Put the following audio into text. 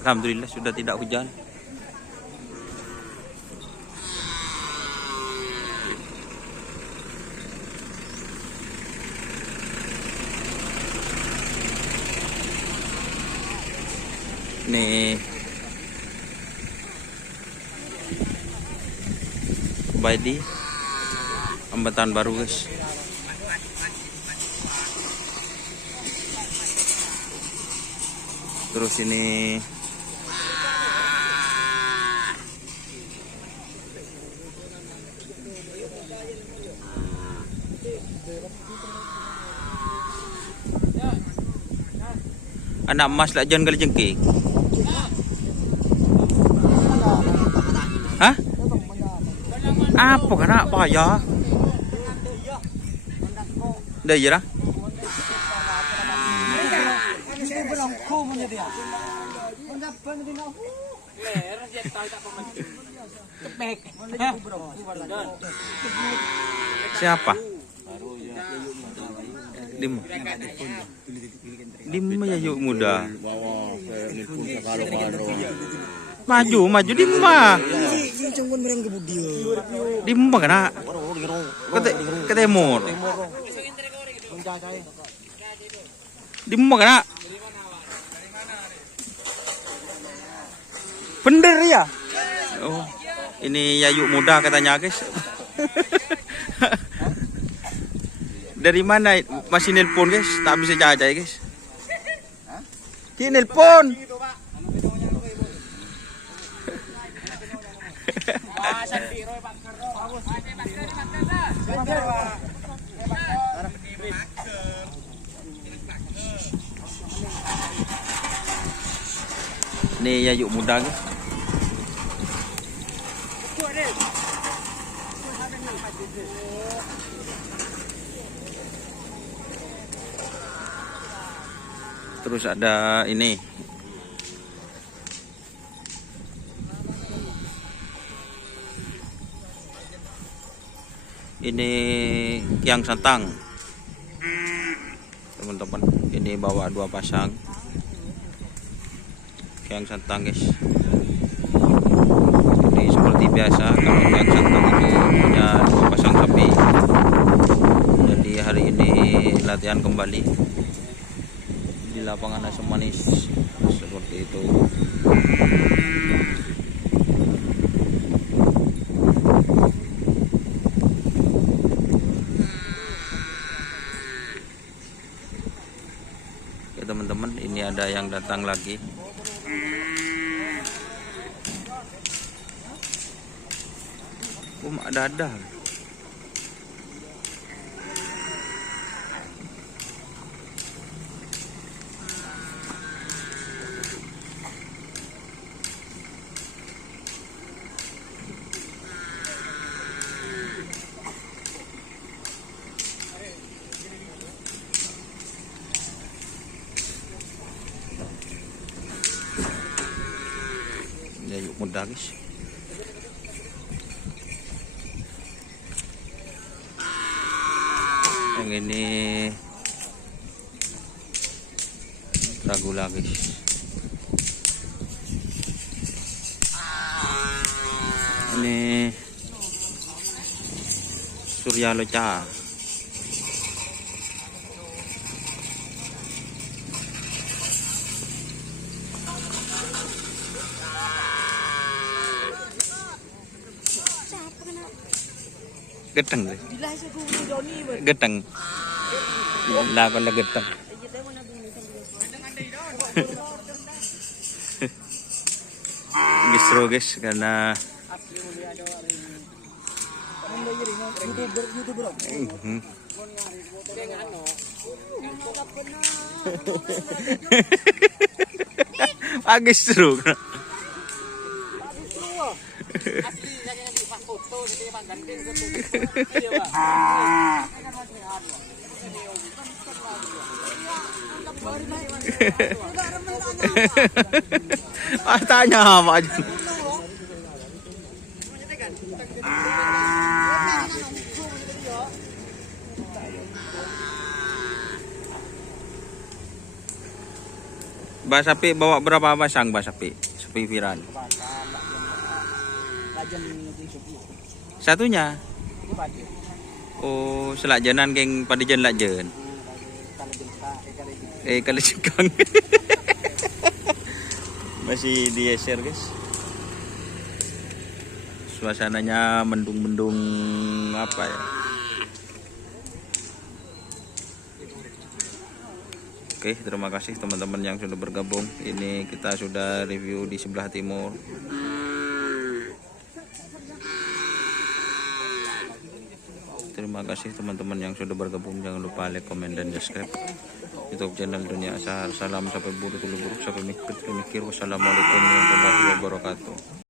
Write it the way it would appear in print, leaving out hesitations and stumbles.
Alhamdulillah sudah tidak hujan. Nih Baidi Ambatan Baru guys. Terus ini anak emas lah jangan kali jengking. Hah? Apa kena apa ya? Dah ya lah. Siapa? Dim ya yuk muda. Maju Dimma. Dimma kena. Ketemur. Dimma kena. Bener ya? Oh, ini Yayu muda katanya guys. Dari mana masih nelpon guys? Tak bisa jaga guys. Ki nelpon. Ini Yayu muda guys. Terus ada ini Kiang Santang teman-teman. Ini bawa 2 pasang Kiang Santang guys. Ini seperti biasa kalau Kiang Santang itu punya 2 pasang sapi. Jadi hari ini latihan kembali di lapangan Asam Manis seperti itu. Oke teman-teman, ini ada yang datang lagi. Ada. Ya yuk muda guys. Yang ini Ragula guys. Ini Surya Loca. Geteng deh. Geteng. Lah kon geteng. Distro guys karena Agis seru. Tanya apa aja. Mbak Sapi bawa berapa pasang Mbak Sapi? Sapi viral. Satunya. Oh, selakjanan keng padijan lakjen. Kalau cekang. Masih di share guys. Suasananya mendung-mendung apa ya? Oke, terima kasih teman-teman yang sudah bergabung. Ini kita sudah review di sebelah timur. Terima kasih teman-teman yang sudah bergabung. Jangan lupa like, komen, dan subscribe YouTube channel Dunia Asahar. Salam sampai buruk, sampai mikir. Wassalamualaikum warahmatullahi wabarakatuh.